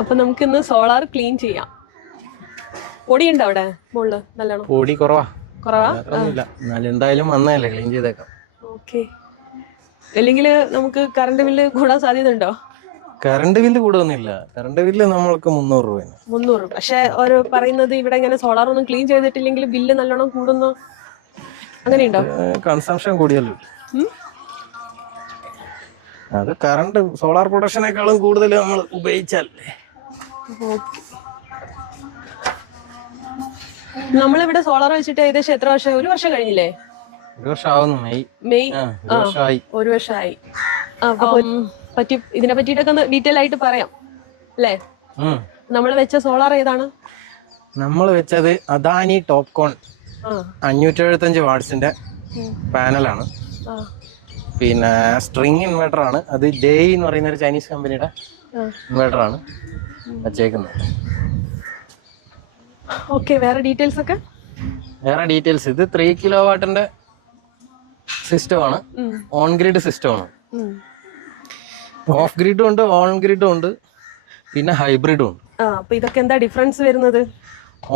അപ്പൊ നമുക്ക് ഇന്ന് സോളാർ ക്ലീൻ ചെയ്യാം. പൊടിയുണ്ടോ അവിടെ മുകളില്? നല്ലോണം പൊടി കുറവാ, കുറവാ? വേറൊന്നുമില്ല. എന്നാലും എന്തായാലും വന്നതല്ലേ, ക്ലീൻ ചെയ്തേക്കാം. ഓക്കെ. അല്ലെങ്കിൽ നമുക്ക് കറണ്ട് ബില്ല് കൂടാൻ സാധ്യത ഉണ്ടോ? കറണ്ട് ബില്ല് കൂടുതലൊന്നുമില്ല. കറണ്ട് ബില്ല് നമ്മൾക്ക് 300 രൂപയാണ്. 300. പക്ഷെ ഒരു പറയുന്നത് ഇവിടെ ഇങ്ങനെ സോളാർ ഒന്നും ക്ലീൻ ചെയ്തിട്ടില്ലെങ്കിൽ ബില്ല് നല്ലോണം കൂടുന്നു, അങ്ങനെയുണ്ടോ? കൺസംഷൻ കൂടിയല്ലോ. ഉം? അത് കറണ്ട് സോളാർ പ്രൊഡക്ഷനേക്കാളും കൂടുതൽ നമ്മൾ ഉപയോഗിച്ചാലേ. ഓക്കെ. നമ്മളിവിടെ സോളാർ വെച്ചിട്ട് ഏകദേശം എത്ര വർഷം? 1 വർഷം കഴിഞ്ഞില്ലേ? 1 വർഷം ആവുന്നു. മെയ് മെയ് 1 വർഷമായി. 1 വർഷമായി. അപ്പം ഇതിനെ പറ്റിയിട്ടൊക്കെ ഒന്ന് ഡീറ്റെയിൽ ആയിട്ട് പറയാം അല്ലേ? നമ്മൾ വെച്ച സോളാർ ഏതാണ്? നമ്മൾ വെച്ചത് അദാനി ടോപ്കോൺ 575 വാട്ട്സിന്റെ പാനലാണ്. പിന്നെ സ്ട്രിങ് ഇൻവെർട്ടർ ആണ്. അത് ഡേയ് എന്ന് പറയുന്ന ഒരു ചൈനീസ് കമ്പനിയുടെ ഇൻവെർട്ടർ ആണ് വെച്ചേക്കുന്നത്. ഓക്കെ. വേറെ ഡീറ്റെയിൽസ് ഒക്കെ? വേറെ ഡീറ്റെയിൽസ്, ഇത് 3 കിലോ വാട്ടിന്റെ സിസ്റ്റമാണ്. ഓൺ ഗ്രിഡ് സിസ്റ്റമാണ്. ഓഫ് ഗ്രിഡും ഉണ്ട്, ഓൺ ഗ്രിഡും ഉണ്ട്, പിന്നെ ഹൈബ്രിഡും ഉണ്ട്. അപ്പൊ ഇതൊക്കെ എന്താ ഡിഫറൻസ് വരുന്നത്?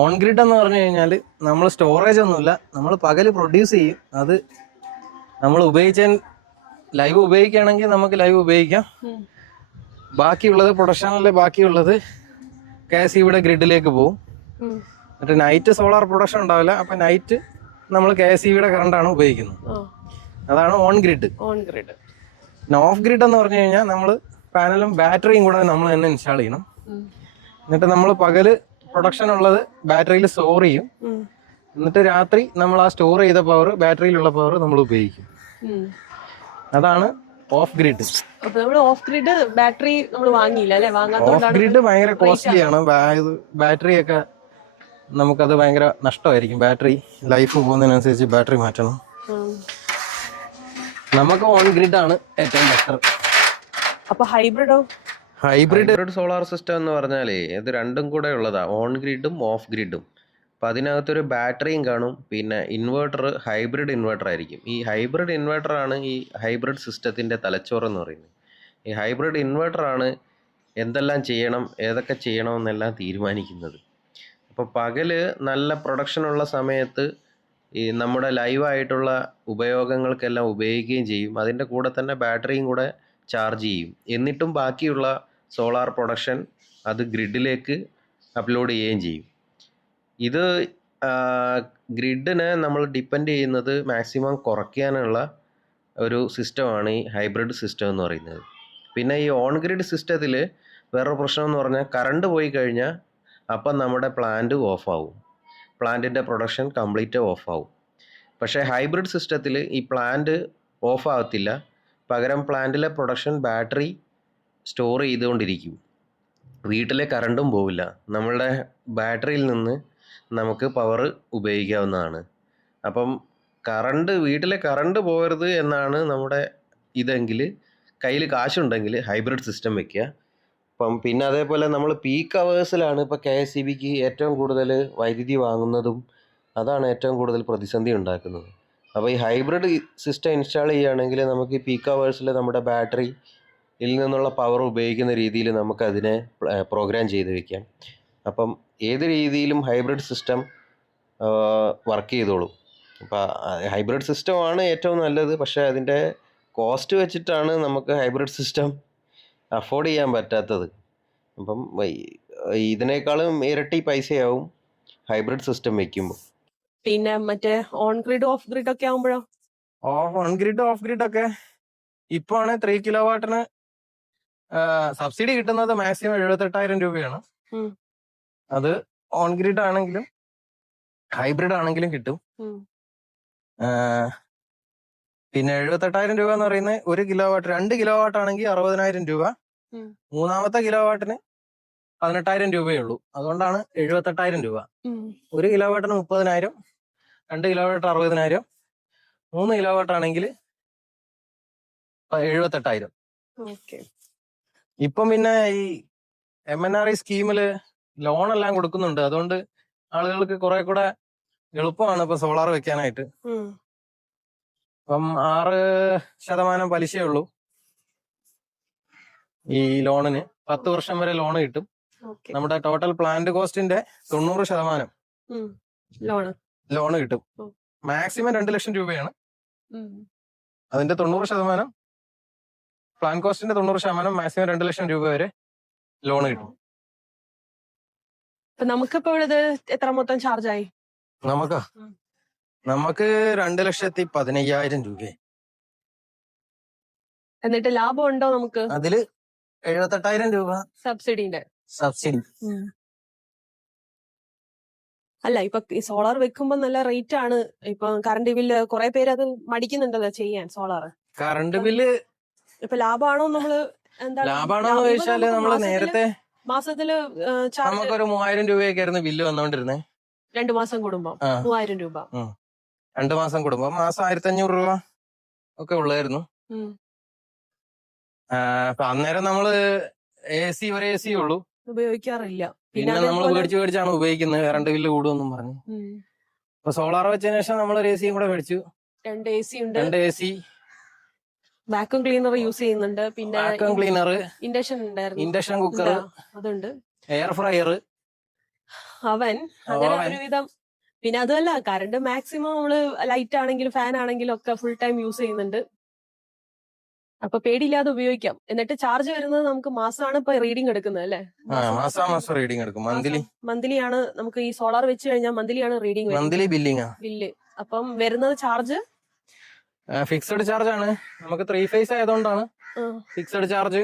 ഓൺ ഗ്രിഡ് എന്ന് പറഞ്ഞു കഴിഞ്ഞാൽ നമ്മൾ സ്റ്റോറേജ് ഒന്നുമില്ല, നമ്മൾ പകല് പ്രൊഡ്യൂസ് ചെയ്യും. അത് നമ്മൾ ലൈവ് ഉപയോഗിക്കുകയാണെങ്കിൽ നമുക്ക് ലൈവ് ഉപയോഗിക്കാം. ബാക്കിയുള്ളത് പ്രൊഡക്ഷനിലെ ബാക്കിയുള്ളത് KSEBിയുടെ ഗ്രിഡിലേക്ക് പോകും. എന്നിട്ട് നൈറ്റ് സോളാർ പ്രൊഡക്ഷൻ ഉണ്ടാവില്ല. അപ്പൊ നൈറ്റ് നമ്മൾ KSEBിയുടെ കറണ്ടാണ് ഉപയോഗിക്കുന്നത്. അതാണ് ഓൺ ഗ്രിഡ്. ഓഫ് ഗ്രിഡ് എന്ന് പറഞ്ഞു കഴിഞ്ഞാൽ നമ്മൾ പാനലും ബാറ്ററിയും കൂടെ നമ്മൾ തന്നെ ഇൻസ്റ്റാൾ ചെയ്യണം. എന്നിട്ട് നമ്മൾ പകല് പ്രൊഡക്ഷൻ ഉള്ളത് ബാറ്ററിയിൽ സ്റ്റോർ ചെയ്യും. എന്നിട്ട് രാത്രി നമ്മൾ ആ സ്റ്റോർ ചെയ്ത പവർ, ബാറ്ററിയിലുള്ള പവർ നമ്മൾ ഉപയോഗിക്കും. അതാണ് off grid. Off grid battery നമ്മൾ വാങ്ങിയില്ല അല്ലെ? ഓഫ് ഗ്രിഡ് ഭയങ്കര കോസ്റ്റ്ലിയാണ്. ബാറ്ററി ഒക്കെ നമുക്കത് ഭയങ്കര നഷ്ടമായിരിക്കും. ബാറ്ററി ലൈഫ് പോകുന്നതിനനുസരിച്ച് ബാറ്ററി മാറ്റണം. നമുക്ക് ഓൺ ഗ്രിഡ് ആണ് ഏറ്റവും ബെറ്റർ. അപ്പൊ ഹൈബ്രിഡ് സോളാർ സിസ്റ്റം എന്ന് പറഞ്ഞാലേ ഇത് രണ്ടും കൂടെ ഉള്ളതാ, ഓൺ ഗ്രിഡും ഓഫ് ഗ്രിഡും. അപ്പം അതിനകത്തൊരു ബാറ്ററിയും കാണും, പിന്നെ ഇൻവേർട്ടർ ഹൈബ്രിഡ് ഇൻവേർട്ടർ ആയിരിക്കും. ഈ ഹൈബ്രിഡ് ഇൻവേർട്ടറാണ് ഈ ഹൈബ്രിഡ് സിസ്റ്റത്തിൻ്റെ തലച്ചോറെന്ന് പറയുന്നത്. ഈ ഹൈബ്രിഡ് ഇൻവേർട്ടറാണ് എന്തെല്ലാം ചെയ്യണം, ഏതൊക്കെ ചെയ്യണമെന്നെല്ലാം തീരുമാനിക്കുന്നത്. അപ്പോൾ പകല് നല്ല പ്രൊഡക്ഷനുള്ള സമയത്ത് ഈ നമ്മുടെ ലൈവായിട്ടുള്ള ഉപയോഗങ്ങൾക്കെല്ലാം ഉപയോഗിക്കുകയും ചെയ്യും. അതിൻ്റെ കൂടെ തന്നെ ബാറ്ററിയും കൂടെ ചാർജ് ചെയ്യും. എന്നിട്ടും ബാക്കിയുള്ള സോളാർ പ്രൊഡക്ഷൻ അത് ഗ്രിഡിലേക്ക് അപ്ലോഡ് ചെയ്യുകയും ചെയ്യും. ഇത് ഗ്രിഡിനെ നമ്മൾ ഡിപ്പെൻഡ് ചെയ്യുന്നത് മാക്സിമം കുറയ്ക്കാനുള്ള ഒരു സിസ്റ്റമാണ് ഈ ഹൈബ്രിഡ് സിസ്റ്റം എന്ന് പറയുന്നത്. പിന്നെ ഈ ഓൺ ഗ്രിഡ് സിസ്റ്റത്തിൽ വേറൊരു പ്രശ്നം എന്ന് പറഞ്ഞാൽ കറണ്ട് പോയി കഴിഞ്ഞാൽ അപ്പം നമ്മുടെ പ്ലാന്റ് ഓഫാവും, പ്ലാന്റിൻ്റെ പ്രൊഡക്ഷൻ കംപ്ലീറ്റ് ഓഫാവും. പക്ഷേ ഹൈബ്രിഡ് സിസ്റ്റത്തിൽ ഈ പ്ലാന്റ് ഓഫ് ആകത്തില്ല, പകരം പ്ലാന്റിലെ പ്രൊഡക്ഷൻ ബാറ്ററി സ്റ്റോർ ചെയ്തുകൊണ്ടിരിക്കും. വീട്ടിലെ കറണ്ടും പോവില്ല, നമ്മളുടെ ബാറ്ററിയിൽ നിന്ന് നമുക്ക് പവർ ഉപയോഗിക്കാവുന്നതാണ്. അപ്പം വീട്ടിലെ കറണ്ട് പോകരുത് എന്നാണ് നമ്മുടെ ഇതെങ്കിൽ, കയ്യിൽ കാശുണ്ടെങ്കിൽ ഹൈബ്രിഡ് സിസ്റ്റം വെക്കുക. അപ്പം പിന്നെ അതേപോലെ നമ്മൾ പീക്ക് അവേഴ്സിലാണ് ഇപ്പോൾ KSEBിക്ക് ഏറ്റവും കൂടുതൽ വൈദ്യുതി വാങ്ങുന്നതും, അതാണ് ഏറ്റവും കൂടുതൽ പ്രതിസന്ധി ഉണ്ടാക്കുന്നത്. അപ്പോൾ ഈ ഹൈബ്രിഡ് സിസ്റ്റം ഇൻസ്റ്റാൾ ചെയ്യുകയാണെങ്കിൽ നമുക്ക് ഈ പീക്ക് അവേഴ്സിൽ നമ്മുടെ ബാറ്ററിയിൽ നിന്നുള്ള പവർ ഉപയോഗിക്കുന്ന രീതിയിൽ നമുക്കതിനെ പ്രോഗ്രാം ചെയ്ത് വയ്ക്കാം. അപ്പം ഏത് രീതിയിലും ഹൈബ്രിഡ് സിസ്റ്റം വർക്ക് ചെയ്തോളും. അപ്പോൾ ഹൈബ്രിഡ് സിസ്റ്റമാണ് ഏറ്റവും നല്ലത്. പക്ഷേ അതിൻ്റെ കോസ്റ്റ് വെച്ചിട്ടാണ് നമുക്ക് ഹൈബ്രിഡ് സിസ്റ്റം അഫോർഡ് ചെയ്യാൻ പറ്റാത്തത്. അപ്പം ഇതിനേക്കാളും ഇരട്ടി പൈസയാവും ഹൈബ്രിഡ് സിസ്റ്റം വെക്കുമ്പോൾ. പിന്നെ മറ്റേ ഓൺ ഗ്രിഡ് ഓഫ് ഗ്രിഡ് ഒക്കെ ആകുമ്പോഴോ? ഓൺ ഗ്രിഡ് ഓഫ് ഗ്രിഡ് ഒക്കെ ഇപ്പൊ ആണ് 3 കിലോ വാട്ടിന് സബ്സിഡി കിട്ടുന്നത് മാക്സിമം 78,000 രൂപയാണ്. അത് ഓൺ ഗ്രിഡ് ആണെങ്കിലും ഹൈബ്രിഡ് ആണെങ്കിലും കിട്ടും. പിന്നെ 78,000 രൂപ എന്ന് പറയുന്നത് 1 കിലോ വാട്ട്. 2 കിലോ വാട്ട് ആണെങ്കിൽ 60,000 രൂപ. മൂന്നാമത്തെ കിലോ വാട്ടിന് 18,000 രൂപയേ ഉള്ളൂ. അതുകൊണ്ടാണ് 78,000 രൂപ. 1 കിലോ വാട്ടിന് 30,000, 2 കിലോ വാട്ട് 60,000, 3 കിലോ വാട്ട് ആണെങ്കിൽ 78,000. ഇപ്പം പിന്നെ ഈ MNRE സ്കീമില് ലോൺ എല്ലാം കൊടുക്കുന്നുണ്ട്. അതുകൊണ്ട് ആളുകൾക്ക് കുറെ കൂടെ എളുപ്പമാണ് ഇപ്പൊ സോളാർ വെക്കാനായിട്ട്. അപ്പം 6% പലിശയേ ഉള്ളൂ ഈ ലോണിന്. 10 വർഷം വരെ ലോൺ കിട്ടും. ഓക്കെ. നമ്മുടെ ടോട്ടൽ പ്ലാന്റ് കോസ്റ്റിന്റെ 90% ലോണ്. ലോണ് കിട്ടും. ഉം. മാക്സിമം 2 ലക്ഷം രൂപയാണ്. അതിന്റെ 90% പ്ലാൻ കോസ്റ്റിന്റെ 90% മാക്സിമം 2 ലക്ഷം രൂപ വരെ ലോൺ കിട്ടും. നമുക്കിപ്പോ ഇത് എത്ര മൊത്തം ചാർജ് ആയി? നമുക്ക് 2,15,000 രൂപ. എന്നിട്ട് ലാഭം ഉണ്ടോ നമുക്ക്? അതില് 78,000 രൂപ സബ്സിഡിന്റെ. സബ്സിഡി. അല്ല, ഇപ്പൊ ഈ സോളാർ വെക്കുമ്പോ നല്ല റേറ്റ് ആണ്. ഇപ്പൊ കറണ്ട് ബില്ല് കുറെ പേര് അത് മടിക്കുന്നുണ്ടല്ലോ ചെയ്യാൻ സോളാർ. കറണ്ട് ബില്ല് ഇപ്പൊ ലാഭമാണോ നമ്മള് ലാഭമാണോ ചോദിച്ചാല് നമ്മള് നേരത്തെ മാസത്തില് നമുക്കൊരു 3,000 രൂപയൊക്കെ ആയിരുന്നു ബില്ല് വന്നോണ്ടിരുന്നേ. 2 മാസം കൂടുമ്പോ 3,000 രൂപ. 2 മാസം കൂടുമ്പോ മാസം 1,500 രൂപ ഒക്കെ ഉള്ളായിരുന്നു. അപ്പൊ അന്നേരം നമ്മള് AC ഒരു AC ഉള്ളൂ ഉപയോഗിക്കാറില്ല. പിന്നെ നമ്മൾ മേടിച്ചാണ് ഉപയോഗിക്കുന്നത് കറണ്ട് ബില്ല് കൂടുമെന്നും പറഞ്ഞു. അപ്പൊ സോളാർ വെച്ചതിന് ശേഷം നമ്മൾ ഒരു AC കൂടെ മേടിച്ചു. 2 AC ഉണ്ട്. 2 AC. വാക്യൂം ക്ലീനർ യൂസ് ചെയ്യുന്നുണ്ട്. പിന്നെ വാക്യൂം ക്ലീനർ, ഇൻഡക്ഷൻ ഉണ്ടായിരുന്നു, ഇൻഡക്ഷൻ കുക്കർ, അതുണ്ട്, എയർ ഫ്രയർ, അവൻ, അങ്ങനെ ഒരുവിധം. പിന്നെ അതുമല്ല, കറണ്ട് മാക്സിമം നമ്മള് ലൈറ്റ് ആണെങ്കിലും ഫാൻ ആണെങ്കിലും ഒക്കെ ഫുൾ ടൈം യൂസ് ചെയ്യുന്നുണ്ട്. അപ്പൊ പേടിയില്ലാതെ ഉപയോഗിക്കാം. എന്നിട്ട് ചാർജ് വരുന്നത് നമുക്ക് മാസമാണ് ഇപ്പൊ റീഡിംഗ് എടുക്കുന്നത് അല്ലേ? മാസം റീഡിംഗ് എടുക്കും. മന്ത്ലി ആണ് നമുക്ക് ഈ സോളാർ വെച്ച് കഴിഞ്ഞാൽ മന്ത്ലി ആണ് റീഡിംഗ്, മന്ത്ലി ബില്ലിംഗ്. അപ്പം വരുന്നത് ചാർജ് ഫിക്സഡ് ചാർജ് ആണ്. നമുക്ക് 3 ഫേസ് ആയതുകൊണ്ടാണ് ഫിക്സഡ് ചാർജ്.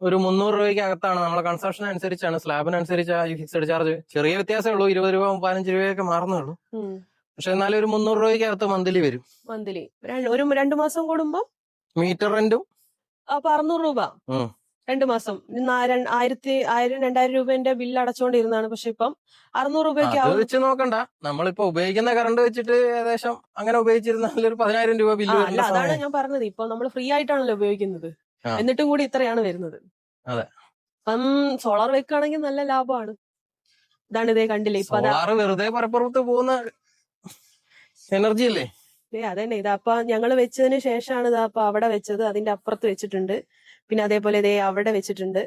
ഒരു 300 രൂപയ്ക്ക് അകത്താണ്. നമ്മളെ കൺസപ്ഷൻ അനുസരിച്ചാണ്, സ്ലാബിനനുസരിച്ച് ഈ ഫിക്സഡ് ചാർജ്. ചെറിയ വ്യത്യാസമേ ഉള്ളൂ, 20 രൂപ 15 രൂപയൊക്കെ മാറുന്നുള്ളൂ. പക്ഷെ എന്നാലും ഒരു 300 രൂപയ്ക്ക് അകത്ത് മന്ത്ലി വരും. മന്ത്ലി ഒരു 2 മാസം കൂടുമ്പോ മീറ്റർ റെന്റും അപ്പൊ 600 രൂപ 2 മാസം. 1,000-2,000 രൂപന്റെ ബില്ല് അടച്ചുകൊണ്ടിരുന്നതാണ്. പക്ഷെ ഇപ്പം 600 രൂപയ്ക്ക് വെച്ച് നോക്കണ്ട. നമ്മളിപ്പോ ഉപയോഗിക്കുന്ന കറണ്ട് വെച്ചിട്ട് ഏകദേശം അങ്ങനെ ഉപയോഗിച്ചിരുന്നാൽ ഒരു 10,000 രൂപ ബില്ല്. അല്ല, അതാണ് ഞാൻ പറഞ്ഞത്. ഇപ്പൊ നമ്മൾ ഫ്രീ ആയിട്ടാണല്ലോ ഉപയോഗിക്കുന്നത്, എന്നിട്ടും കൂടി ഇത്രയാണ് വരുന്നത്. അതെ. അപ്പം സോളാർ വെക്കുകയാണെങ്കിൽ നല്ല ലാഭമാണ്. ഇതാണ് ഇതേ കണ്ടില്ലേ ഇപ്പൊ വെറുതെ പരപ്പുറത്ത് പോകുന്ന എനർജി അല്ലേ? അതന്നെ. ഇതപ്പൊ ഞങ്ങള് വെച്ചതിന് ശേഷമാണ് ഇതപ്പൊ അവിടെ വെച്ചത്. അതിന്റെ അപ്പുറത്ത് വെച്ചിട്ടുണ്ട്. പിന്നെ അതേപോലെ ഇതേ അവിടെ വെച്ചിട്ടുണ്ട്.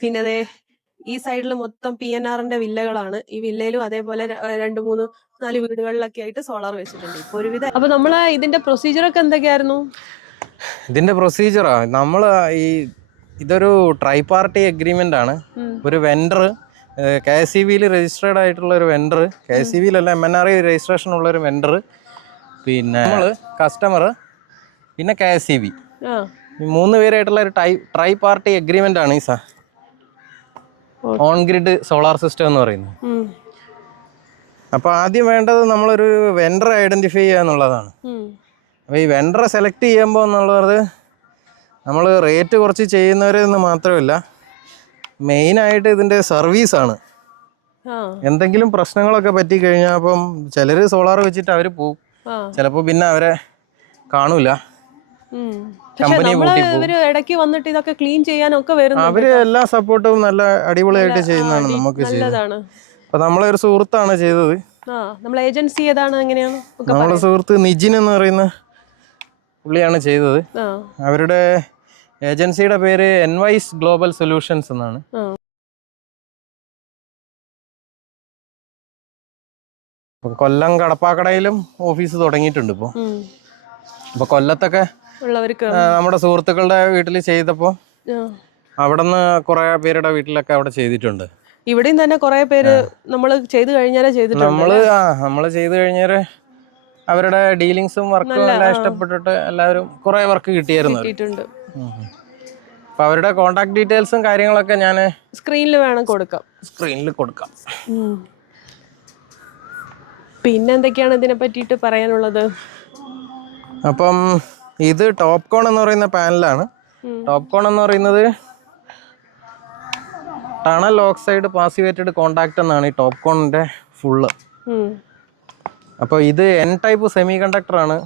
പിന്നെ അതേ ഈ സൈഡിൽ മൊത്തം PNRന്റെ വില്ലകളാണ്. ഈ വില്ലയിലും അതേപോലെ 2, 3, 4 വീടുകളിലൊക്കെ ആയിട്ട് സോളാർ വെച്ചിട്ടുണ്ട് ഇപ്പൊ ഒരുവിധം. അപ്പൊ നമ്മള് ഇതിന്റെ പ്രൊസീജിയർ ഒക്കെ എന്തൊക്കെയായിരുന്നു? ഇതിന്റെ പ്രൊസീജിയറാ നമ്മള് ഇതൊരു ട്രൈ പാർട്ടി അഗ്രിമെന്റ് ആണ്. ഒരു വെണ്ടർ, KSEBയിൽ രജിസ്റ്റേർഡ് ആയിട്ടുള്ള ഒരു വെണ്ടർ, KSEBയിലല്ല MNRE രജിസ്ട്രേഷൻ ഉള്ള ഒരു വെണ്ടർ, പിന്നെ നമ്മള് കസ്റ്റമർ, പിന്നെ KSEB, ഈ 3 പേരായിട്ടുള്ള ഒരു ട്രൈ പാർട്ടി അഗ്രിമെന്റ് ആണ് ഈ ഓൺ ഗ്രിഡ് സോളാർ സിസ്റ്റം എന്ന് പറയുന്നത്. അപ്പൊ ആദ്യം വേണ്ടത് നമ്മളൊരു വെണ്ടർ ഐഡന്റിഫൈ ചെയ്യുക എന്നുള്ളതാണ്. അപ്പൊ ഈ വെണ്ടറെ സെലക്ട് ചെയ്യുമ്പോൾ എന്നുള്ളത് നമ്മൾ റേറ്റ് കുറച്ച് ചെയ്യുന്നവരെന്ന് മാത്രമല്ല, മെയിനായിട്ട് ഇതിന്റെ സർവീസാണ്. എന്തെങ്കിലും പ്രശ്നങ്ങളൊക്കെ പറ്റി കഴിഞ്ഞാൽ അപ്പം ചിലര് സോളാർ വെച്ചിട്ട് അവര് പോകും, ചിലപ്പോ പിന്നെ അവരെ കാണൂല, കമ്പനി പൂട്ടി പോകും. ഇടയ്ക്ക് വന്നിട്ട് ഇതൊക്കെ ക്ലീൻ ചെയ്യാനൊക്കെ വരുന്നു. അവര് എല്ലാ സപ്പോർട്ടും നല്ല അടിപൊളിയായിട്ട് ചെയ്യുന്നതാണ് നമുക്ക് ചെയ്യുന്നത്. അപ്പൊ നമ്മളെ ഒരു സുഹൃത്താണ് ചെയ്തത്. നമ്മളെ ഏജൻസി ഏതാണ്, എങ്ങനെയാണ്? നമ്മളെ സുഹൃത്ത് നിജിൻ എന്ന് പറയുന്ന പുള്ളിയാണ് ചെയ്തത്. അവരുടെ ഏജൻസിയുടെ പേര് എൻവൈസ് ഗ്ലോബൽ സൊല്യൂഷൻസ് എന്നാണ്. കൊല്ലം കടപ്പാക്കടയിലും ഓഫീസ് തുടങ്ങിയിട്ടുണ്ട് ഇപ്പൊ. അപ്പൊ കൊല്ലത്തൊക്കെ നമ്മുടെ സുഹൃത്തുക്കളുടെ വീട്ടിൽ ചെയ്തപ്പോ അവിടുന്ന് കുറെ പേരുടെ വീട്ടിലൊക്കെ അവിടെ ചെയ്തിട്ടുണ്ട്. ഇവിടെയും തന്നെ കുറെ പേര് നമ്മള് ചെയ്തു കഴിഞ്ഞാലേ ചെയ്തിട്ടുണ്ട്. നമ്മള് ചെയ്തു കഴിഞ്ഞാല് അവരുടെ ഡീലിങ്സും വർക്കും എല്ലാം ഇഷ്ടപ്പെട്ടിട്ട് എല്ലാവരും കുറെ വർക്ക് കിട്ടിയിരുന്നു. അപ്പൊ അവരുടെ കോണ്ടാക്ട് ഡീറ്റെയിൽസും കാര്യങ്ങളൊക്കെ ഞാൻ സ്ക്രീനിൽ കൊടുക്കാം. പിന്നെ എന്തൊക്കെയാണ് ഇതിനെ പറ്റിയിട്ട് പറയാനുള്ളത്? അപ്പം ഇത് ടോപ്പ് കോൺ എന്ന് പറയുന്ന പാനലാണ്. ടോപ്പ് കോൺ എന്ന് പറയുന്നത് ടണൽ ഓക്സൈഡ് പാസിവേറ്റഡ് കോണ്ടാക്ട് എന്നാണ് ഈ ടോപ്പ് കോണിന്റെ ഫുള്ള്. അപ്പോൾ ഇത് N ടൈപ്പ് സെമി കണ്ടക്ടർ ആണ്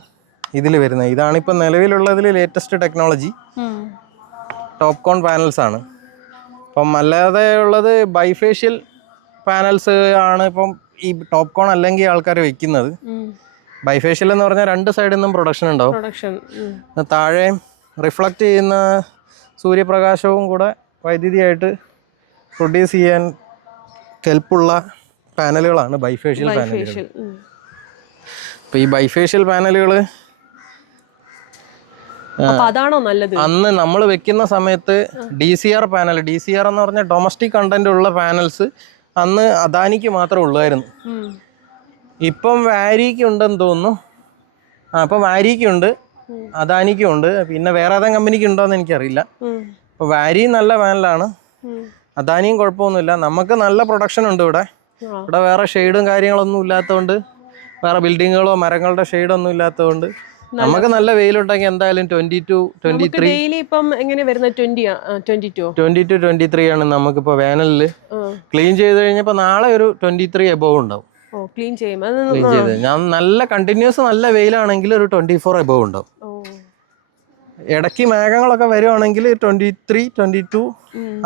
ഇതിൽ വരുന്നത്. ഇതാണ് ഇപ്പം നിലവിലുള്ളതിൽ ലേറ്റസ്റ്റ് ടെക്നോളജി. ടോപ്പ് കോൺ പാനൽസ് ആണ്. അപ്പം അല്ലാതെ ഉള്ളത് ബൈഫേഷ്യൽ പാനൽസ് ആണ് ഇപ്പം ഈ ടോപ്പ് കോൺ അല്ലെങ്കിൽ ആൾക്കാർ വെക്കുന്നത്. ബൈഫേഷ്യൽ എന്ന് പറഞ്ഞാൽ 2 സൈഡിൽ നിന്നും പ്രൊഡക്ഷൻ ഉണ്ടാവും. താഴെ റിഫ്ലക്റ്റ് ചെയ്യുന്ന സൂര്യപ്രകാശവും കൂടെ വൈദ്യുതിയായിട്ട് പ്രൊഡ്യൂസ് ചെയ്യാൻ കെൽപ്പുള്ള പാനലുകളാണ് ബൈഫേഷ്യൽ പാനലുകൾ. ഫേഷ്യൽ അപ്പോൾ ഈ ബൈഫേഷ്യൽ പാനലുകൾ അപ്പൊ അതാണോ നല്ലത്? അന്ന് നമ്മൾ വെക്കുന്ന സമയത്ത് DCR പാനൽ, DCR എന്ന് പറഞ്ഞാൽ ഡൊമസ്റ്റിക് കണ്ടന്റ് ഉള്ള പാനൽസ് അന്ന് അദാനിക്ക് മാത്രമേ ഉള്ളായിരുന്നു. ഇപ്പം വാരിക്ക് ഉണ്ടെന്ന് തോന്നുന്നു. അപ്പം വാരിക്കുണ്ട്, അദാനിക്കുണ്ട്, പിന്നെ വേറെ ഏതെങ്കിലും കമ്പനിക്ക് ഉണ്ടോയെന്ന് എനിക്കറിയില്ല. അപ്പോൾ വാരി നല്ല പാനലാണ്, അദാനിയും കുഴപ്പമൊന്നുമില്ല. നമുക്ക് നല്ല പ്രൊഡക്ഷൻ ഉണ്ട് ഇവിടെ. ഇവിടെ വേറെ ഷെയ്ഡും കാര്യങ്ങളൊന്നും ഇല്ലാത്തതുകൊണ്ട്, വേറെ ബിൽഡിങ്ങുകളോ മരങ്ങളുടെ ഷെയ്ഡൊന്നും ഇല്ലാത്തതുകൊണ്ട് നമുക്ക് നല്ല വെയിലുണ്ടെങ്കിൽ എന്തായാലും 22, 23, ഡെയിലി ഇപ്പം എങ്ങനെ വരുന്നത്? 22, 23 ആണ് നമുക്കിപ്പോൾ വേനലിൽ ക്ലീൻ ചെയ്ത് കഴിഞ്ഞപ്പോൾ നാളെ ഒരു 23 എബോവ് ഉണ്ടാവും. ക്ലീൻ ക്ലീൻ ചെയ്ത് ഞാൻ നല്ല കണ്ടിന്യൂസ് നല്ല വെയിലാണെങ്കിൽ ഒരു 24 എബോവ് ഉണ്ടാവും. ഇടയ്ക്ക് മേഘങ്ങളൊക്കെ വരുവാണെങ്കിൽ 23, 22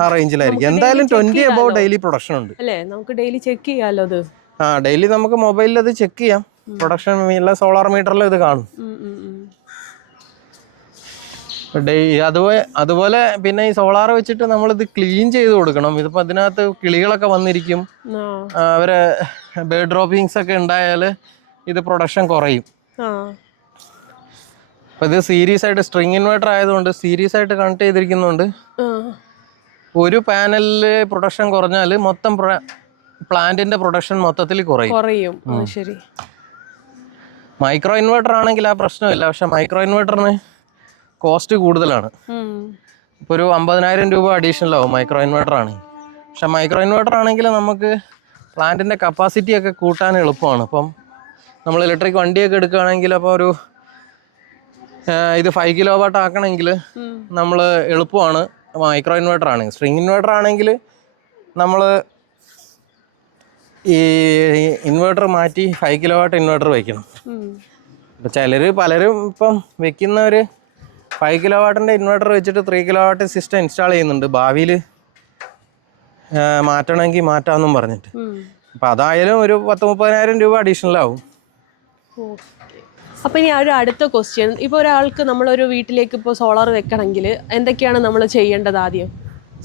ആ റേഞ്ചിലായിരിക്കും. എന്തായാലും 20 എബോവ് ഡെയിലി പ്രൊഡക്ഷൻ ഉണ്ട് അല്ലേ? നമുക്ക് ഡെയിലി ചെക്ക് ചെയ്യാലോ അത്. ഡെയിലി നമുക്ക് മൊബൈലിൽ അത് ചെക്ക് ചെയ്യാം. പ്രൊഡക്ഷൻ എല്ലാ സോളാർ മീറ്ററിലും ഇത് കാണും. അതുപോലെ പിന്നെ ഈ സോളാർ വെച്ചിട്ട് നമ്മളിത് ക്ലീൻ ചെയ്ത് കൊടുക്കണം. ഇതിപ്പോൾ അതിനകത്ത് കിളികളൊക്കെ വന്നിരിക്കും, അവരെ ബേർഡ് ഡ്രോപ്പിങ്സ് ഒക്കെ ഉണ്ടായാൽ ഇത് പ്രൊഡക്ഷൻ കുറയും. അപ്പോൾ ഇത് സീരീസ് ആയിട്ട് സ്ട്രിങ് ഇൻവെർട്ടർ ആയതുകൊണ്ട് സീരീസ് ആയിട്ട് കണക്ട് ചെയ്തിരിക്കുന്നുണ്ട്. ഒരു പാനലിൽ പ്രൊഡക്ഷൻ കുറഞ്ഞാൽ മൊത്തം പ്ലാന്റിന്റെ പ്രൊഡക്ഷൻ മൊത്തത്തിൽ കുറയും. ശരി. മൈക്രോ ഇൻവെർട്ടർ ആണെങ്കിൽ ആ പ്രശ്നമില്ല. പക്ഷെ മൈക്രോ ഇൻവെർട്ടറിന് കോസ്റ്റ് കൂടുതലാണ്. ഇപ്പോൾ ഒരു 50,000 രൂപ അഡീഷണൽ ആവും മൈക്രോ ഇൻവെർട്ടർ ആണെങ്കിൽ. പക്ഷെ മൈക്രോ ഇൻവെർട്ടർ ആണെങ്കിൽ നമുക്ക് പ്ലാന്റിൻ്റെ കപ്പാസിറ്റി ഒക്കെ കൂട്ടാൻ എളുപ്പമാണ്. അപ്പം നമ്മൾ ഇലക്ട്രിക് വണ്ടിയൊക്കെ എടുക്കുകയാണെങ്കിൽ അപ്പോൾ ഒരു ഇത് 5 കിലോവാട്ട് ആക്കണമെങ്കിൽ നമ്മൾ എളുപ്പമാണ് മൈക്രോ ഇൻവെർട്ടർ ആണെങ്കിൽ. സ്ട്രിങ് ഇൻവെർട്ടർ ആണെങ്കിൽ നമ്മൾ ഈ ഇൻവെർട്ടർ മാറ്റി 5 കിലോവാട്ട് ഇൻവെർട്ടർ വയ്ക്കണം. ഇപ്പം പലരും ഇപ്പം വെക്കുന്നവർ 5 കിലോവാട്ടിൻ്റെ ഇൻവെർട്ടർ വെച്ചിട്ട് 3 കിലോവാട്ട് സിസ്റ്റം ഇൻസ്റ്റാൾ ചെയ്യുന്നുണ്ട്. ഭാവിയിൽ മാറ്റണമെങ്കിൽ മാറ്റാമെന്നും പറഞ്ഞിട്ട്. അപ്പം അതായാലും ഒരു 10-30,000 രൂപ അഡീഷണൽ ആവും. അപ്പം ഇനി ഒരു അടുത്ത ക്വസ്റ്റ്യൻ, ഇപ്പോൾ ഒരാൾക്ക് നമ്മളൊരു വീട്ടിലേക്ക് ഇപ്പോൾ സോളാർ വെക്കണമെങ്കിൽ എന്തൊക്കെയാണ് നമ്മൾ ചെയ്യേണ്ടത് ആദ്യം?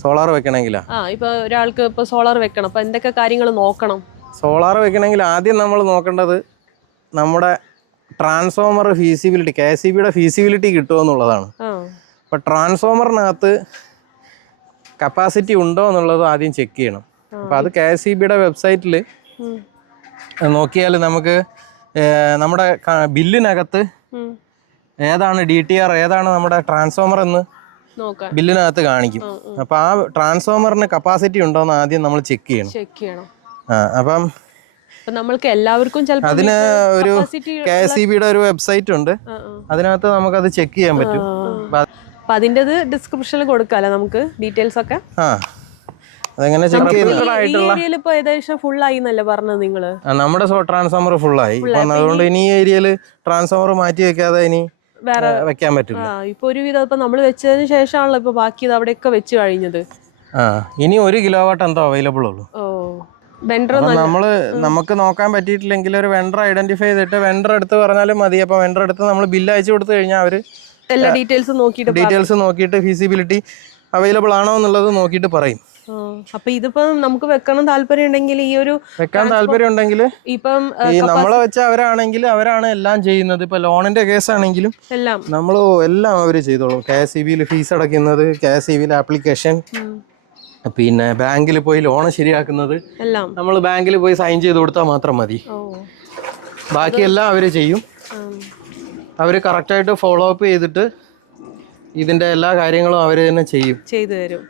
സോളാർ വെക്കണമെങ്കിലാ? ഇപ്പോൾ ഒരാൾക്ക് ഇപ്പോൾ സോളാർ വെക്കണം, അപ്പോൾ എന്തൊക്കെ കാര്യങ്ങൾ നോക്കണം? സോളാർ വെക്കണമെങ്കിൽ ആദ്യം നമ്മൾ നോക്കേണ്ടത് നമ്മുടെ ട്രാൻസ്ഫോമർ ഫീസിബിലിറ്റി, KCBയുടെ ഫീസിബിലിറ്റി കിട്ടുമോ എന്നുള്ളതാണ്. അപ്പം ട്രാൻസ്ഫോമറിനകത്ത് കപ്പാസിറ്റി ഉണ്ടോ എന്നുള്ളത് ആദ്യം ചെക്ക് ചെയ്യണം. അപ്പം അത് KCBയുടെ വെബ്സൈറ്റിൽ നോക്കിയാൽ നമുക്ക് നമ്മുടെ ബില്ലിനകത്ത് ഏതാണ് DTR, ഏതാണ് നമ്മുടെ ട്രാൻസ്ഫോമർ എന്ന് ബില്ലിനകത്ത് കാണിക്കും. അപ്പം ആ ട്രാൻസ്ഫോമറിന് കപ്പാസിറ്റി ഉണ്ടോ എന്ന് ആദ്യം നമ്മൾ ചെക്ക് ചെയ്യണം. അപ്പം നമ്മൾക്ക് എല്ലാവർക്കും അതിന് ഒരു KCBയുടെ ഒരു വെബ്സൈറ്റ് ഉണ്ട്, അതിനകത്ത് നമുക്കത് ചെക്ക് ചെയ്യാൻ പറ്റും. അതിൻ്റെ ഡിസ്ക്രിപ്ഷനിൽ കൊടുക്കാമല്ലോ നമുക്ക് ഡീറ്റെയിൽസ് ഒക്കെ. അതെങ്ങനെ ചെക്ക് ചെയ്തിട്ടുള്ള ഏകദേശം ഫുൾ ആയി എന്നല്ലേ പറഞ്ഞത് നിങ്ങള്? നമ്മുടെ ട്രാൻസ്ഫോമർ ഫുള്ളായി. അതുകൊണ്ട് ഇനി ഈ ഏരിയയിൽ ട്രാൻസ്ഫോമർ മാറ്റി വെക്കാതെ ഇനി വേറെ വെക്കാൻ പറ്റില്ല. ഇപ്പൊ ഒരുവിധം ഇപ്പൊ നമ്മൾ വെച്ചതിന് ശേഷമാണല്ലോ ഇപ്പൊ ബാക്കി അവിടെയൊക്കെ വെച്ച് കഴിഞ്ഞത്. ഇനി 1 കിലോവാട്ട് എന്തോ അവൈലബിൾ ഉള്ളൂ. നമുക്ക് നോക്കാൻ പറ്റിയിട്ടില്ലെങ്കിൽ ഒരു വെണ്ടർ ഐഡന്റിഫൈ ചെയ്തിട്ട് വെണ്ടർ എടുത്ത് പറഞ്ഞാലും മതി. അപ്പൊ വെണ്ടർ എടുത്ത് നമ്മൾ ബില്ല് അയച്ചു കൊടുത്തു കഴിഞ്ഞാൽ അവര് എല്ലാ ഡീറ്റെയിൽസ് നോക്കിയിട്ട് ഫീസിബിലിറ്റി അവൈലബിൾ ആണോ എന്നുള്ളത് നോക്കിയിട്ട് പറയും. അപ്പൊ ഇതിപ്പോ നമുക്ക് വെക്കണം താല്പര്യം ഉണ്ടെങ്കിൽ വെക്കാൻ താല്പര്യം ഉണ്ടെങ്കിൽ ഇപ്പം ഈ നമ്മളെ വെച്ച അവരാണ് എല്ലാം ചെയ്യുന്നത്. ഇപ്പൊ ലോണിന്റെ കേസാണെങ്കിലും നമ്മൾ എല്ലാം അവര് ചെയ്തോളും. KCBയിൽ ഫീസ് അടയ്ക്കുന്നത്, KCBയിൽ ആപ്ലിക്കേഷൻ, പിന്നെ ബാങ്കിൽ പോയി ലോണ് ശരിയാക്കുന്നത് നമ്മൾ ബാങ്കിൽ പോയി സൈൻ ചെയ്ത് കൊടുത്താൽ മാത്രം മതി. ബാക്കിയെല്ലാം അവര് ചെയ്യും. അവര് കറക്റ്റായിട്ട് ഫോളോ അപ്പ് ചെയ്തിട്ട് ഇതിന്റെ എല്ലാ കാര്യങ്ങളും അവര് തന്നെ ചെയ്തു തരും.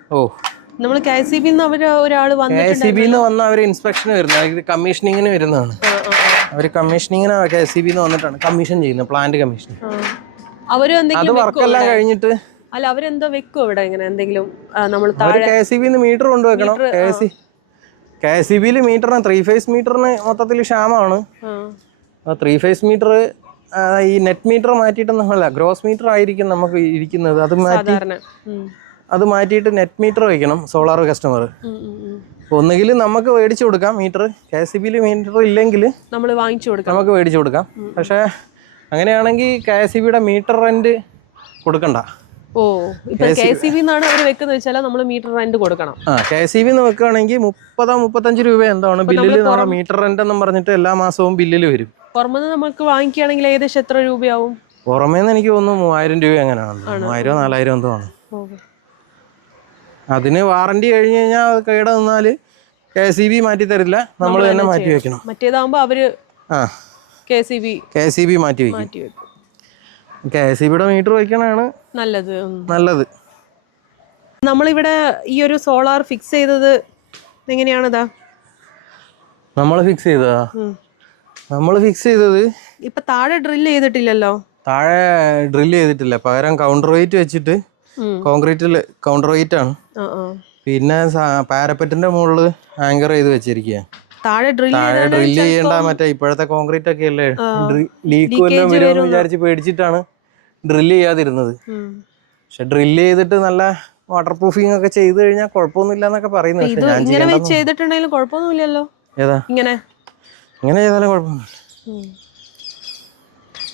നമ്മൾ KCBയിൽ നിന്ന് ഒരാൾ വന്ന അവര് ഇൻസ്പെക്ഷന് വരുന്നത്, കമ്മീഷനിങ്ങിന് വരുന്നതാണ്. അവര് കമ്മീഷനിങ്ങിന് KCBയിൽ നിന്ന് വന്നിട്ടാണ് കമ്മീഷൻ ചെയ്യുന്നത്, പ്ലാന്റ് കമ്മീഷൻ. അത് വർക്കെല്ലാം കഴിഞ്ഞിട്ട് അവരെന്തോ വെക്കും ഇവിടെ ഇങ്ങനെ എന്തെങ്കിലും KCBയിൽ നിന്ന് മീറ്റർ കൊണ്ടുവെക്കണം. KCBയിൽ മീറ്ററിന് 3 ഫേസ് മീറ്ററിന് മൊത്തത്തിൽ ക്ഷാമമാണ്. 3 ഫേസ് മീറ്റർ ഈ നെറ്റ് മീറ്റർ മാറ്റിയിട്ട് നമ്മളല്ല, ഗ്രോസ് മീറ്റർ ആയിരിക്കും നമുക്ക് ഇരിക്കുന്നത്. അത് മാറ്റിയിട്ട് നെറ്റ് മീറ്റർ വയ്ക്കണം സോളാർ കസ്റ്റമർ. ഒന്നുകിൽ നമുക്ക് മേടിച്ചു കൊടുക്കാം മീറ്റർ, KCBയിൽ മീറ്റർ ഇല്ലെങ്കിൽ നമുക്ക് മേടിച്ചു കൊടുക്കാം. പക്ഷേ അങ്ങനെയാണെങ്കിൽ KCBയുടെ മീറ്റർ റെന്റ് കൊടുക്കണ്ട. ഓ ഇപ്പൊ KCB എന്നാണ് അവർ വെക്കുന്നത് വെച്ചാൽ നമ്മൾ മീറ്റർ റെന്റ് കൊടുക്കണം. KCB വെക്കുകയാണെങ്കിൽ 30-35 രൂപ എന്താണ് ബില്ലിൽ നമ്മുടെ മീറ്റർ റെന്റ് എന്നും പറഞ്ഞിട്ട് എല്ലാ മാസവും ബില്ലിൽ വരും. പുറമെ നമുക്ക് വാങ്ങിക്കുകയാണെങ്കിൽ ഏകദേശം എത്ര രൂപയാവും? പുറമേന്ന് എനിക്ക് തോന്നുന്നു 3000 രൂപ എങ്ങനെയാണ്, 3000-4000 എന്തോ ആണ്. അതിന് വാറണ്ടി കഴിഞ്ഞ് കഴിഞ്ഞാൽ അത് കേട് വന്നാല് KCB മാറ്റി തരില്ല, നമ്മൾ തന്നെ മാറ്റി വെക്കണം. മറ്റേതാകുമ്പോ അവര് KCB മാറ്റി വെക്കും. KCBയുടെ മീറ്റർ വെക്കണാണ് നല്ലത്. നമ്മളിവിടെ ഈ ഒരു സോളാർ ഫിക്സ് ചെയ്തത് എങ്ങനെയാണതാ? നമ്മൾ ഫിക്സ് ചെയ്തത് ഇപ്പൊ താഴെ ഡ്രില്ല് ചെയ്തിട്ടില്ലല്ലോ. താഴെ ഡ്രില്ല് ചെയ്തിട്ടില്ല, പകരം കൗണ്ടർ വെയിറ്റ് വെച്ചിട്ട് കോൺക്രീറ്റില് കൗണ്ടർ വെയിറ്റ് ആണ്. പിന്നെ പാരപ്പറ്റിന്റെ മുകളിൽ ആങ്കർ ചെയ്ത് വെച്ചിരിക്കുക. താഴെ ഡ്രില്ല് ചെയ്യേണ്ട മറ്റേ ഇപ്പോഴത്തെ കോൺക്രീറ്റ് ഒക്കെ അല്ലേ, ലീക്ക് വല്ലതും വരുമെന്ന് വിചാരിച്ച് പേടിച്ചിട്ടാണ് ഡ്രില്ല് ചെയ്യാതിരുന്നത്. പക്ഷെ ഡ്രില്ല് ചെയ്തിട്ട് നല്ല വാട്ടർ പ്രൂഫിംഗ് ഒക്കെ ചെയ്ത് കഴിഞ്ഞാൽ കുഴപ്പമൊന്നുമില്ല എന്നൊക്കെ പറയുന്നത്. ചെയ്തിട്ടുണ്ടെങ്കിലും കുഴപ്പമൊന്നുമില്ലല്ലോ. ഏതാ ഇങ്ങനെ ചെയ്താലും കുഴപ്പമൊന്നുമില്ല.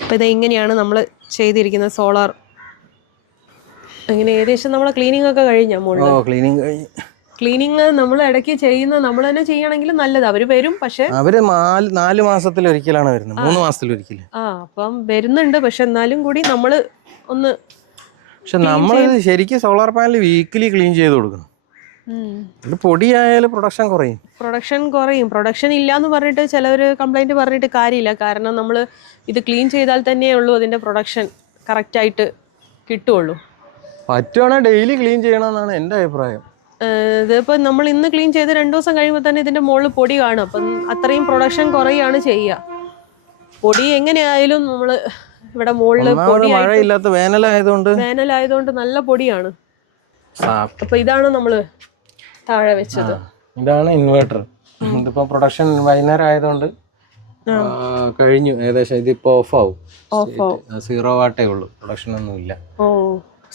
അപ്പൊ ഇത് ഇങ്ങനെയാണ് നമ്മൾ ചെയ്തിരിക്കുന്നത് സോളാർ. അങ്ങനെ ഏകദേശം നമ്മളെ ക്ലീനിങ് ഒക്കെ കഴിഞ്ഞ ക്ലീനിങ് നമ്മൾ ഇടയ്ക്ക് ചെയ്യുന്ന നമ്മൾ തന്നെ ചെയ്യണമെങ്കിൽ നല്ലത്. അവര് വരും, പക്ഷെ അവര് 4 മാസത്തിലൊരിക്കലാണ് വരുന്നത്, 3 മാസത്തിലൊരിക്കൽ. അപ്പം വരുന്നുണ്ട്, പക്ഷെ എന്നാലും കൂടി നമ്മള് ഒന്ന്. പക്ഷെ നമ്മൾ ശരിക്കും സോളാർ പാനൽ വീക്കിലി ക്ലീൻ ചെയ്ത് കൊടുക്കണം. പൊടിയായാലും പ്രൊഡക്ഷൻ കുറയും. പ്രൊഡക്ഷൻ ഇല്ലാന്ന് പറഞ്ഞിട്ട് ചിലവര് കംപ്ലൈന്റ് പറഞ്ഞിട്ട് കാര്യമില്ല. കാരണം നമ്മൾ ഇത് ക്ലീൻ ചെയ്താൽ തന്നെയേ ഉള്ളൂ അതിന്റെ പ്രൊഡക്ഷൻ കറക്റ്റ് ആയിട്ട് കിട്ടുള്ളൂ. പറ്റുവാണെങ്കിൽ ഡെയിലി ക്ലീൻ ചെയ്യണമെന്നാണ് എൻ്റെ അഭിപ്രായം. ഇതിപ്പോൾ നമ്മൾ ഇന്ന് ക്ലീൻ ചെയ്ത് 2 ദിവസം കഴിയുമ്പോൾ തന്നെ ഇതിന്റെ മുകളിൽ പൊടി കാണും. അപ്പം അത്രയും പ്രൊഡക്ഷൻ കുറയാണ് ചെയ്യുക. പൊടി എങ്ങനെയായാലും നമ്മള് ഇവിടെ മുകളിൽ മഴയില്ലാത്ത വേനലായതുകൊണ്ട് നല്ല പൊടിയാണ്. അപ്പൊ ഇതാണ് നമ്മള് താഴെ വെച്ചത്. ഇതാണ് ഇൻവേർട്ടർ. ഇതിപ്പോ പ്രൊഡക്ഷൻ വൈകുന്നേരം ആയതുകൊണ്ട് കഴിഞ്ഞു ഏകദേശം. ഇതിപ്പോ ഓഫ് ആവും. 0 വാട്ടേ ഉള്ളൂ, പ്രൊഡക്ഷൻ ഒന്നും ഇല്ല.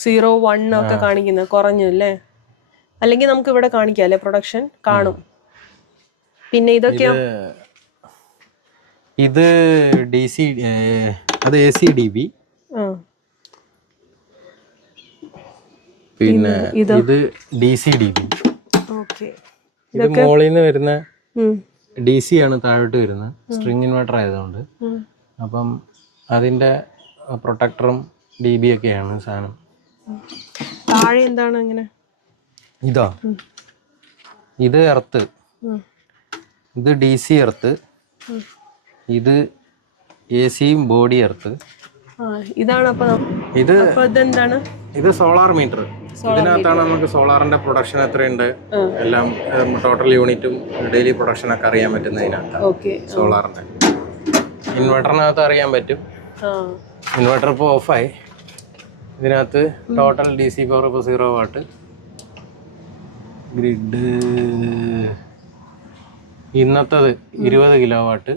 0-1 ഒക്കെ കാണിക്കുന്നത് കുറഞ്ഞു അല്ലേ? അല്ലെങ്കിൽ നമുക്ക് ഇവിടെ കാണിക്കാം അല്ലെ, പ്രൊഡക്ഷൻ കാണും. പിന്നെ ഇതൊക്കെയോ ഇത് DC, അത് AC DB. പിന്നെ ഇത് DC DB. ഇത് മോളിൽ നിന്ന് വരുന്ന DC ആണ് താഴോട്ട് വരുന്നത്, സ്ട്രിങ് ഇൻവെർട്ടർ ആയതുകൊണ്ട്. അപ്പം അതിന്റെ പ്രൊട്ടക്ടറും DB ഒക്കെയാണ് സാധനം. താഴെ എന്താണ് ഇങ്ങനെ? ഇത് എർത്ത്, ഇത് DC എർത്ത്, ഇത് ACയും ബോഡി എർത്ത്. ഇതാണ് ഇത് സോളാർ മീറ്റർ. ഇതിനകത്താണ് നമുക്ക് സോളാറിന്റെ പ്രൊഡക്ഷൻ എത്രയുണ്ട് എല്ലാം, ടോട്ടൽ യൂണിറ്റും ഡെയിലി പ്രൊഡക്ഷൻ ഒക്കെ അറിയാൻ പറ്റുന്നതിനകത്ത്. സോളാറിന്റെ ഇൻവെർട്ടറിനകത്ത് അറിയാൻ പറ്റും. ഇൻവെർട്ടർ ഇപ്പോൾ ഓഫായി. ഇതിനകത്ത് ടോട്ടൽ DC പവർ ഇപ്പോൾ 0 വാട്ട്. ഗ്രിഡ് ഇന്നത്തത് 20 കിലോ വാട്ട്.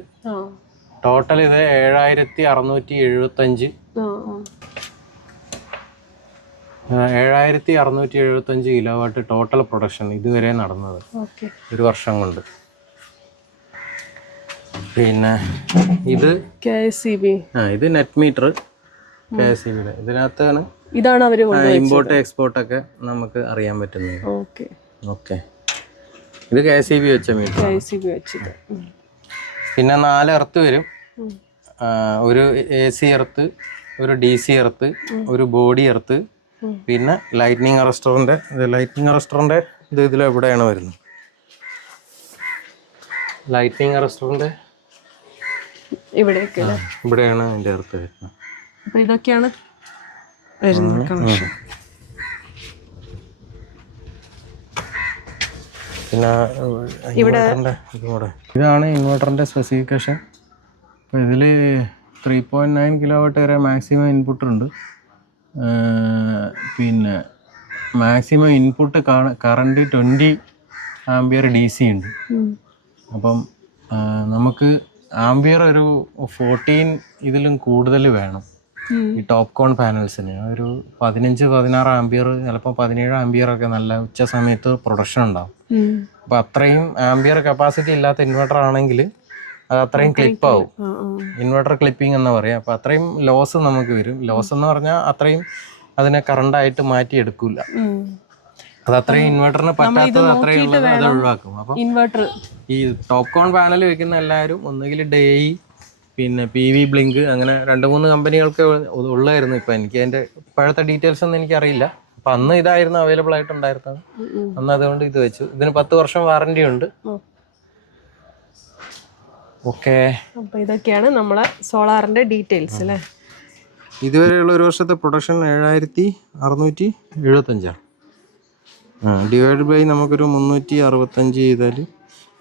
ടോട്ടൽ ഇത് 7675 കിലോ വാട്ട് ടോട്ടൽ പ്രൊഡക്ഷൻ ഇതുവരെ നടന്നത് 1 വർഷം കൊണ്ട്. പിന്നെ ഇത് ഇത് നെറ്റ് മീറ്റർ KCBയുടെ. ഇതിനകത്താണ് ഇമ്പോർട്ട് എക്സ്പോർട്ട് ഒക്കെ നമുക്ക് അറിയാൻ പറ്റുന്നത്. ഓക്കെ, ഇത് KCB വെച്ച മീറ്റർ. പിന്നെ 4 എർത്ത് വരും. ഒരു AC എർത്ത്, ഒരു DC എർത്ത്, ഒരു ബോഡി എർത്ത്, പിന്നെ ലൈറ്റ്നിങ് അറസ്റ്ററിന്റെ ഇത് ഇതിലെവിടെയാണ് വരുന്നത്. ലൈറ്റ്നിങ് അറസ്റ്ററിന്റെ ഇവിടെയാണ് അതിന്റെ എർത്ത് വരുന്നത്. ഇതൊക്കെയാണ് വരുന്നത് കണക്ഷൻ. പിന്നെ ഇതാണ് ഇൻവെർട്ടറിന്റെ സ്പെസിഫിക്കേഷൻ. അപ്പോൾ ഇതിൽ 3.9 കിലോ വാട്ട് വരെ മാക്സിമം ഇൻപുട്ട് ഉണ്ട്. പിന്നെ maximum input current 20 ampere DC ഉണ്ട്. അപ്പം നമുക്ക് ആംപിയർ ഒരു 14 ഇതിലും കൂടുതൽ വേണം ഈ ടോപ്പ് കോൺ പാനൽസിന്. ഒരു 15-16 ആംപിയർ, ചിലപ്പോൾ 17 ആംപിയർ ഒക്കെ നല്ല ഉച്ച സമയത്ത് പ്രൊഡക്ഷൻ ഉണ്ടാവും. അപ്പൊ അത്രയും ആംപിയർ കപ്പാസിറ്റി ഇല്ലാത്ത ഇൻവെർട്ടർ ആണെങ്കിൽ അത് അത്രയും ക്ലിപ്പ് ആവും. ഇൻവെർട്ടർ ക്ലിപ്പിംഗ് എന്ന് പറയാം. അപ്പൊ അത്രയും ലോസ് നമുക്ക് വരും. ലോസ് എന്ന് പറഞ്ഞാൽ അത്രയും അതിനെ കറണ്ടായിട്ട് മാറ്റി എടുക്കൂല. അത് അത്രയും ഇൻവെർട്ടറിന് പറ്റാത്തത് അത്രയും ഉള്ളത് അത് ഒഴിവാക്കും. അപ്പം ഇൻവെർട്ടർ ഈ ടോപ്കോൺ പാനൽ വെക്കുന്ന എല്ലാവരും ഒന്നുകിൽ ഡേയി പിന്നെ PV ബ്ലിങ്ക് അങ്ങനെ 2-3 കമ്പനികൾക്ക് ഉള്ളായിരുന്നു. ഇപ്പം എനിക്ക് അതിൻ്റെ ഇപ്പോഴത്തെ ഡീറ്റെയിൽസ് ഒന്നും എനിക്കറിയില്ല. അപ്പം അന്ന് ഇതായിരുന്നു അവൈലബിൾ ആയിട്ടുണ്ടായിരുന്നത്. അന്ന് അതുകൊണ്ട് ഇത് വെച്ചു. ഇതിന് 10 വർഷം വാറണ്ടി ഉണ്ട്. ഓക്കെ, അപ്പൊ ഇതൊക്കെയാണ് നമ്മളെ സോളാറിന്റെ ഡീറ്റെയിൽസ് അല്ലേ. ഇതുവരെയുള്ള ഒരു വർഷത്തെ പ്രൊഡക്ഷൻ 7675. ഡിവൈഡ് ബൈ നമുക്കൊരു 365 ചെയ്താൽ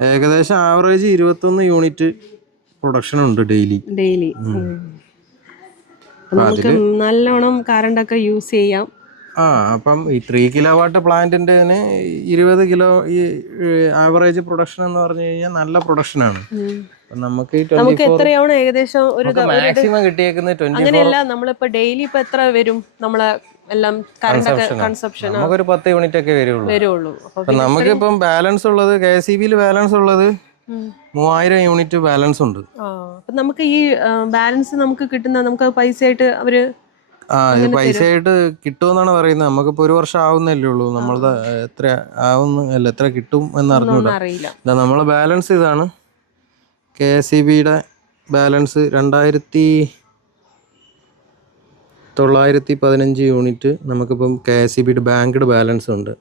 ഏകദേശം ആവറേജ് 21 യൂണിറ്റ് പ്രൊഡക്ഷൻ ഉണ്ട് ഡെയിലി. നമുക്ക് നല്ലോണം കറണ്ടൊക്കെ യൂസ് ചെയ്യാം. അപ്പം ഈ 3 കിലോവാട്ട് പ്ലാന്റിന്റെ 20 കിലോ ഈ ആവറേജ് പ്രൊഡക്ഷൻ എന്ന് പറഞ്ഞു കഴിഞ്ഞാൽ നല്ല പ്രൊഡക്ഷനാണ്. നമുക്ക് എത്രയാണ് ഏകദേശം ഒരു മാക്സിമം കിട്ടിയേക്കുന്നത് 24. അങ്ങനെയല്ല, നമ്മളിപ്പോ ഡെയിലി ഇപ്പൊ എത്ര വരും നമ്മളെ എല്ലാം കറണ്ടൊക്കെ കൺസപ്ഷൻ? നമുക്കൊരു 10 യൂണിറ്റ് ഒക്കെ വരുള്ളൂ. അപ്പൊ നമുക്കിപ്പം ബാലൻസ് ഉള്ളത് KCB ബാലൻസ് ഉള്ളത് 3000 യൂണിറ്റ് ബാലൻസ് ഉണ്ട്. അപ്പൊ നമുക്ക് ഈ ബാലൻസ് നമുക്ക് കിട്ടുന്ന നമുക്ക് പൈസ ആയിട്ട് അവര് പൈസ ആയിട്ട് കിട്ടുമെന്നാണ് പറയുന്നത്. നമുക്കിപ്പോ ഒരു വർഷം ആവുന്നല്ലേ ഉള്ളൂ. നമ്മളത് എത്ര ആവുന്ന എത്ര കിട്ടും എന്ന് അറിയില്ല. നമ്മളെ ബാലൻസ് ഇതാണ്. KCBയുടെ ബാലൻസ് 2915 യൂണിറ്റ് നമുക്കിപ്പം KCBയുടെ ബാങ്ക്ഡ് ബാലൻസ് ഉണ്ട്.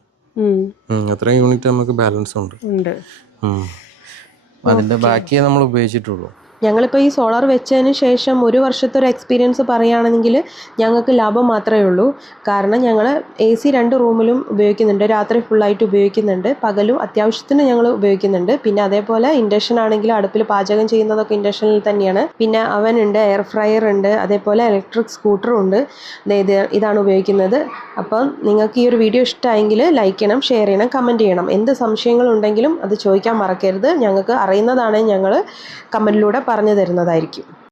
അത്രയും യൂണിറ്റ് നമുക്ക് ബാലൻസ് ഉണ്ട്. അതിന്റെ ബാക്കിയേ നമ്മൾ ഉപയോഗിച്ചിട്ടുള്ളൂ. ഞങ്ങളിപ്പോൾ ഈ സോളാർ വെച്ചതിന് ശേഷം ഒരു വർഷത്തെ ഒരു എക്സ്പീരിയൻസ് പറയുകയാണെങ്കിൽ ഞങ്ങൾക്ക് ലാഭം മാത്രമേ ഉള്ളൂ. കാരണം ഞങ്ങൾ AC 2 റൂമിലും ഉപയോഗിക്കുന്നുണ്ട്, രാത്രി ഫുള്ളായിട്ട് ഉപയോഗിക്കുന്നുണ്ട്, പകലും അത്യാവശ്യത്തിന് ഞങ്ങൾ ഉപയോഗിക്കുന്നുണ്ട്. പിന്നെ അതേപോലെ ഇൻഡക്ഷൻ ആണെങ്കിലും അടുപ്പിൽ പാചകം ചെയ്യുന്നതൊക്കെ ഇൻഡക്ഷനിൽ തന്നെയാണ്. പിന്നെ അവൻ ഉണ്ട്, എയർ ഫ്രയർ ഉണ്ട്, അതേപോലെ ഇലക്ട്രിക് സ്കൂട്ടറും ഉണ്ട്. ഇതാണ് ഉപയോഗിക്കുന്നത്. അപ്പം നിങ്ങൾക്ക് ഈ ഒരു വീഡിയോ ഇഷ്ടമായെങ്കിൽ ലൈക്ക് ചെയ്യണം, ഷെയർ ചെയ്യണം, കമൻറ്റ് ചെയ്യണം. എന്ത് സംശയങ്ങളുണ്ടെങ്കിലും അത് ചോദിക്കാൻ മറക്കരുത്. ഞങ്ങൾക്ക് അറിയുന്നതാണെങ്കിൽ ഞങ്ങൾ കമൻറ്റിലൂടെ പറഞ്ഞു തരുന്നതായിരിക്കും.